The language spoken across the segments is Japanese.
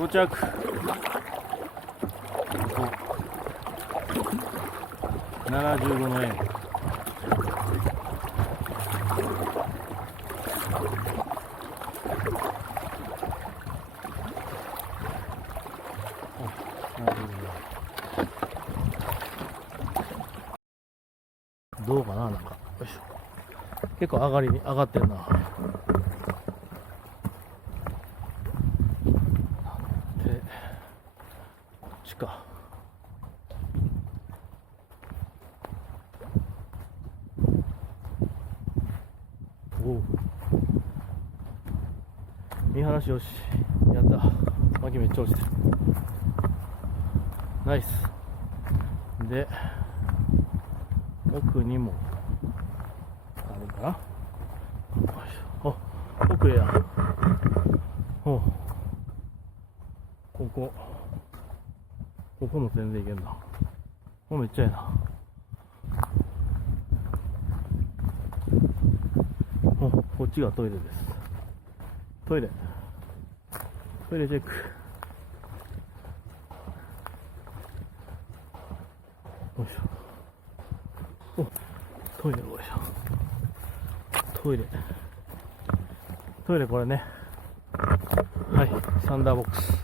到着。75の円。どうかな、なんか、よいしょ。結構上がってるな。で、こっちか。おう。見晴らしよし。やった。薪めっちゃ落ちてる。ナイス。で、奥にもあるかな。あ、奥へや。お、ここも全然いけんな。めっちゃええな。こっちがトイレです。トイレチェック。よいしょ。トイレよいしょ。トイレこれね。はい、サンダーボックス。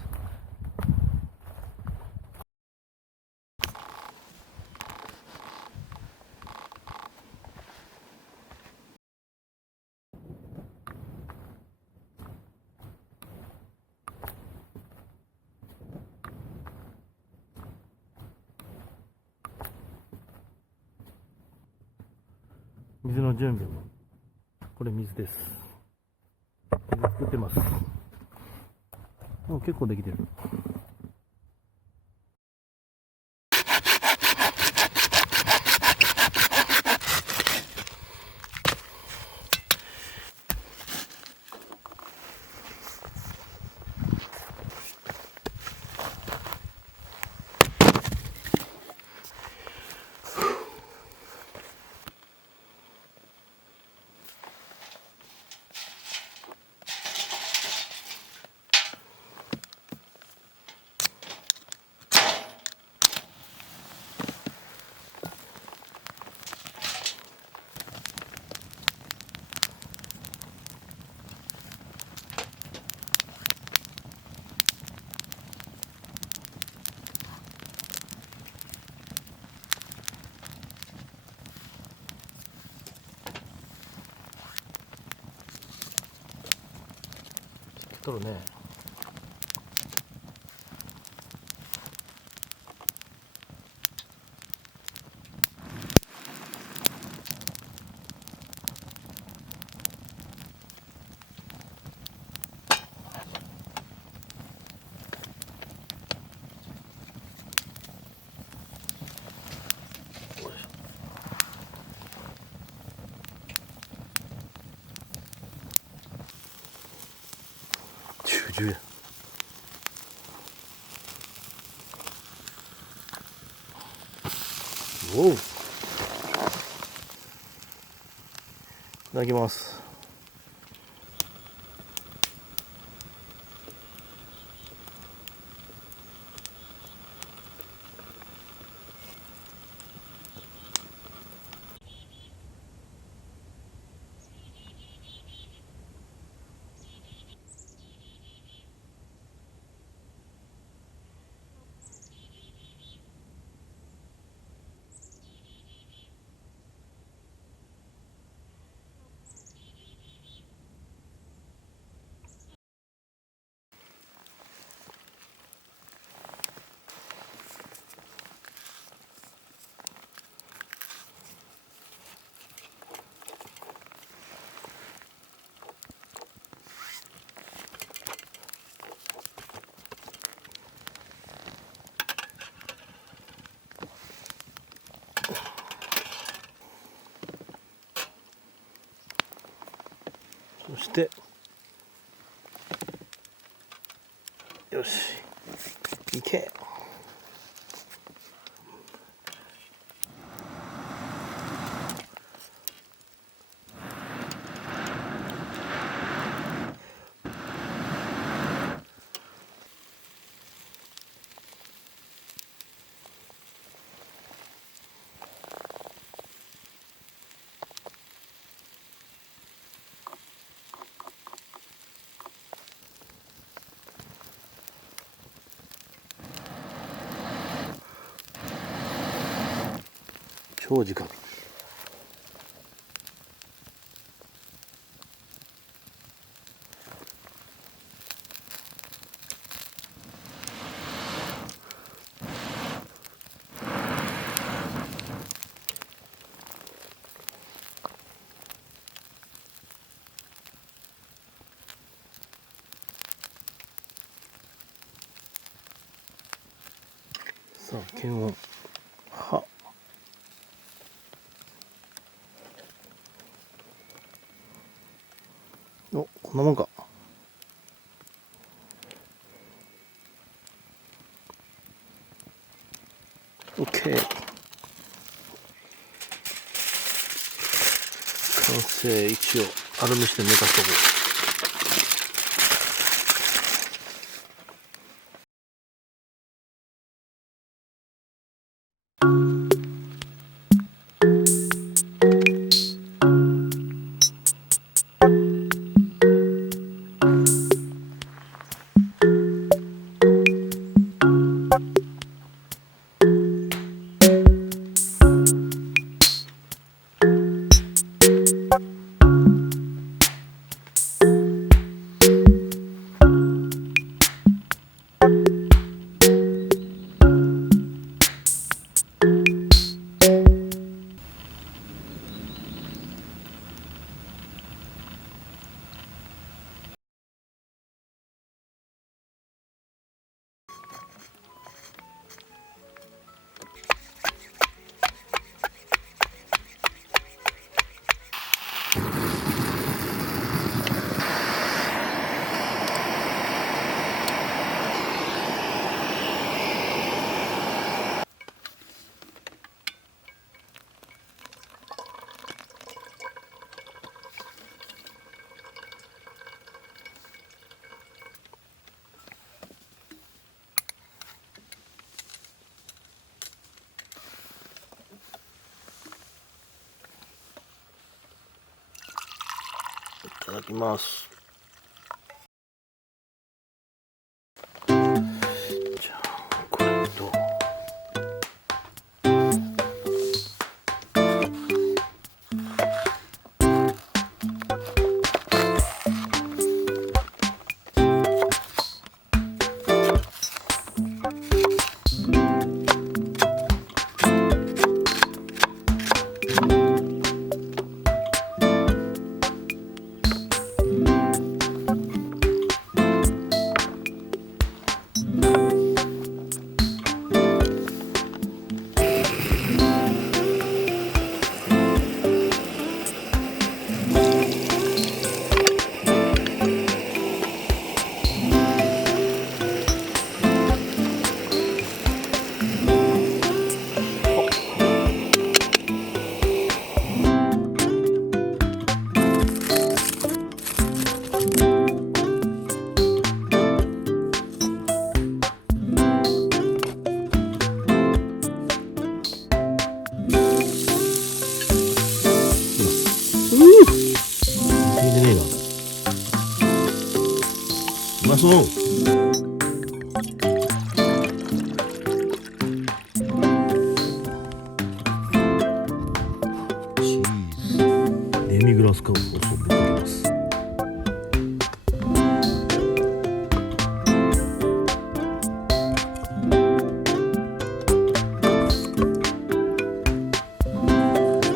水の準備。これ水です。水作ってます。結構できてる。とるね。10円。おう、いただきます。そしてよし、いけ。長時間。さあ、検温。は。お、こんなもんか。オッケー。完成。一応アルミして寝かしとこう。いただきます。じゃあこれと聞いてねえな。うまそう。チーズ、デミグラスソースをぶっかけます。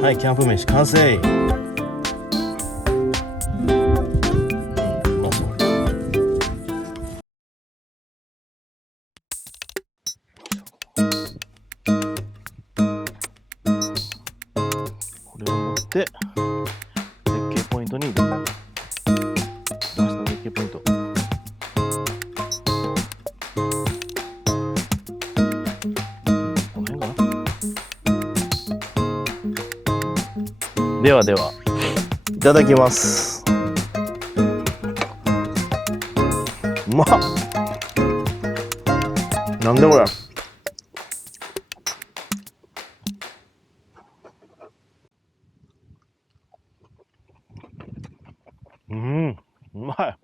はい、キャンプ飯完成。うまそう。これを持って絶景ポイントに出ました絶景ポイント。この辺かな。ではでは、いただきます。うまっ。なんでこれ。うん、うまい。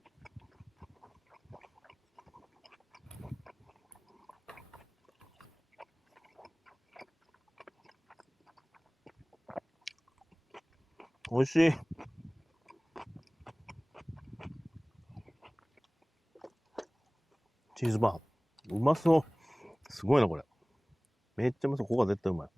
美味しい。チーズバーン。うまそう。すごいな、これ。めっちゃうまそう。ここは絶対うまい。